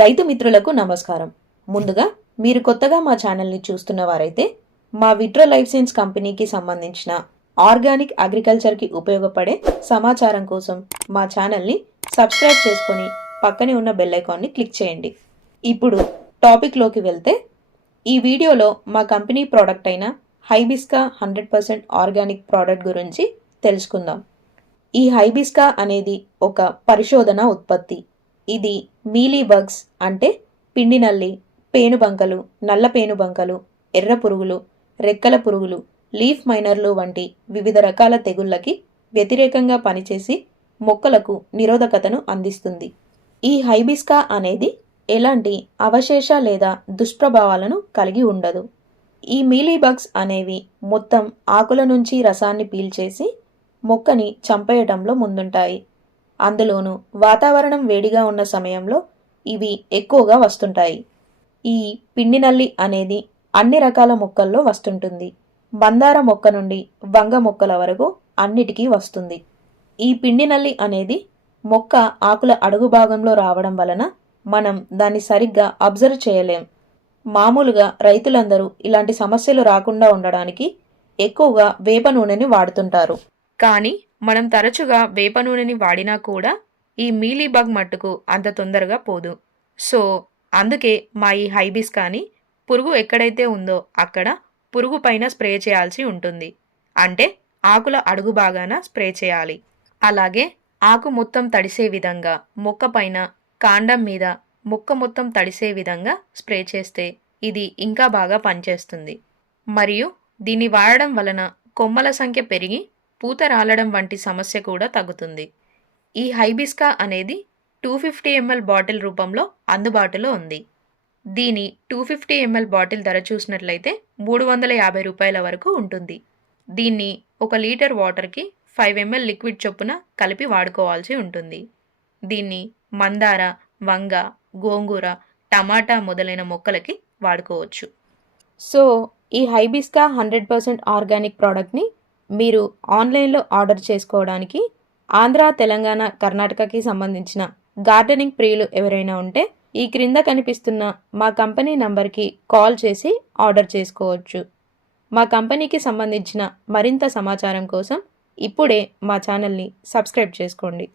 రైతు మిత్రులకు నమస్కారం. ముందుగా మీరు కొత్తగా మా ఛానల్ని చూస్తున్న వారైతే మా విట్రో లైఫ్ సైన్స్ కంపెనీకి సంబంధించిన ఆర్గానిక్ అగ్రికల్చర్కి ఉపయోగపడే సమాచారం కోసం మా ఛానల్ని సబ్స్క్రైబ్ చేసుకొని పక్కనే ఉన్న బెల్ ఐకాన్ని క్లిక్ చేయండి. ఇప్పుడు టాపిక్లోకి వెళ్తే ఈ వీడియోలో మా కంపెనీ ప్రోడక్ట్ అయిన హైబిస్కా హండ్రెడ్ పర్సెంట్ ఆర్గానిక్ ప్రోడక్ట్ గురించి తెలుసుకుందాం. ఈ హైబిస్కా అనేది ఒక పరిశోధన ఉత్పత్తి. ఇది మీలీ బగ్స్ అంటే పిండి నల్లి పేనుబంకలు నల్ల పేనుబంకలు ఎర్ర పురుగులు రెక్కల పురుగులు లీఫ్ మైనర్లు వంటి వివిధ రకాల తెగుళ్ళకి వ్యతిరేకంగా పనిచేసి మొక్కలకు నిరోధకతను అందిస్తుంది. ఈ హైబిస్కా అనేది ఎలాంటి అవశేష లేదా దుష్ప్రభావాలను కలిగి ఉండదు. ఈ మీలీబగ్స్ అనేవి మొత్తం ఆకుల నుంచి రసాన్ని పీల్చేసి మొక్కని చంపేయటంలో ముందుంటాయి. అందులోనూ వాతావరణం వేడిగా ఉన్న సమయంలో ఇవి ఎక్కువగా వస్తుంటాయి. ఈ పిండి నల్లి అనేది అన్ని రకాల మొక్కల్లో వస్తుంటుంది. మందార మొక్క నుండి వంగ మొక్కల వరకు అన్నిటికీ వస్తుంది. ఈ పిండి నల్లి అనేది మొక్క ఆకుల అడుగు భాగంలో రావడం వలన మనం దాన్ని సరిగ్గా అబ్జర్వ్ చేయలేం. మామూలుగా రైతులందరూ ఇలాంటి సమస్యలు రాకుండా ఉండడానికి ఎక్కువగా వేప నూనెని వాడుతుంటారు. కానీ మనం తరచుగా వేప నూనెని వాడినా కూడా ఈ మీలీ బగ్ మట్టుకు అంత తొందరగా పోదు. సో అందుకే మా ఈ హైబిస్కాని పురుగు ఎక్కడైతే ఉందో అక్కడ పురుగు పైన స్ప్రే చేయాల్సి ఉంటుంది. అంటే ఆకుల అడుగు భాగాన స్ప్రే చేయాలి. అలాగే ఆకు మొత్తం తడిసే విధంగా మొక్క పైన కాండం మీద మొక్క మొత్తం తడిసే విధంగా స్ప్రే చేస్తే ఇది ఇంకా బాగా పనిచేస్తుంది. మరియు దీన్ని వాడడం వలన కొమ్మల సంఖ్య పెరిగి పూత రాలడం వంటి సమస్య కూడా తగ్గుతుంది. ఈ హైబిస్కా అనేది టూ ఫిఫ్టీ ఎంఎల్ బాటిల్ రూపంలో అందుబాటులో ఉంది. దీని టూ ఫిఫ్టీ ఎంఎల్ బాటిల్ ధర చూసినట్లయితే మూడు వందల యాభై రూపాయల వరకు ఉంటుంది. దీన్ని ఒక లీటర్ వాటర్కి ఫైవ్ ఎంఎల్ లిక్విడ్ చొప్పున కలిపి వాడుకోవాల్సి ఉంటుంది. దీన్ని మందార వంగ గోంగూర టమాటా మొదలైన మొక్కలకి వాడుకోవచ్చు. సో ఈ హైబిస్కా హండ్రెడ్ పర్సెంట్ ఆర్గానిక్ ప్రోడక్ట్ని మీరు ఆన్లైన్లో ఆర్డర్ చేసుకోవడానికి ఆంధ్ర తెలంగాణ కర్ణాటకకి సంబంధించిన గార్డెనింగ్ ప్రియులు ఎవరైనా ఉంటే ఈ క్రింద కనిపిస్తున్న మా కంపెనీ నంబర్కి కాల్ చేసి ఆర్డర్ చేసుకోవచ్చు. మా కంపెనీకి సంబంధించిన మరింత సమాచారం కోసం ఇప్పుడే మా ఛానల్ని సబ్స్క్రైబ్ చేసుకోండి.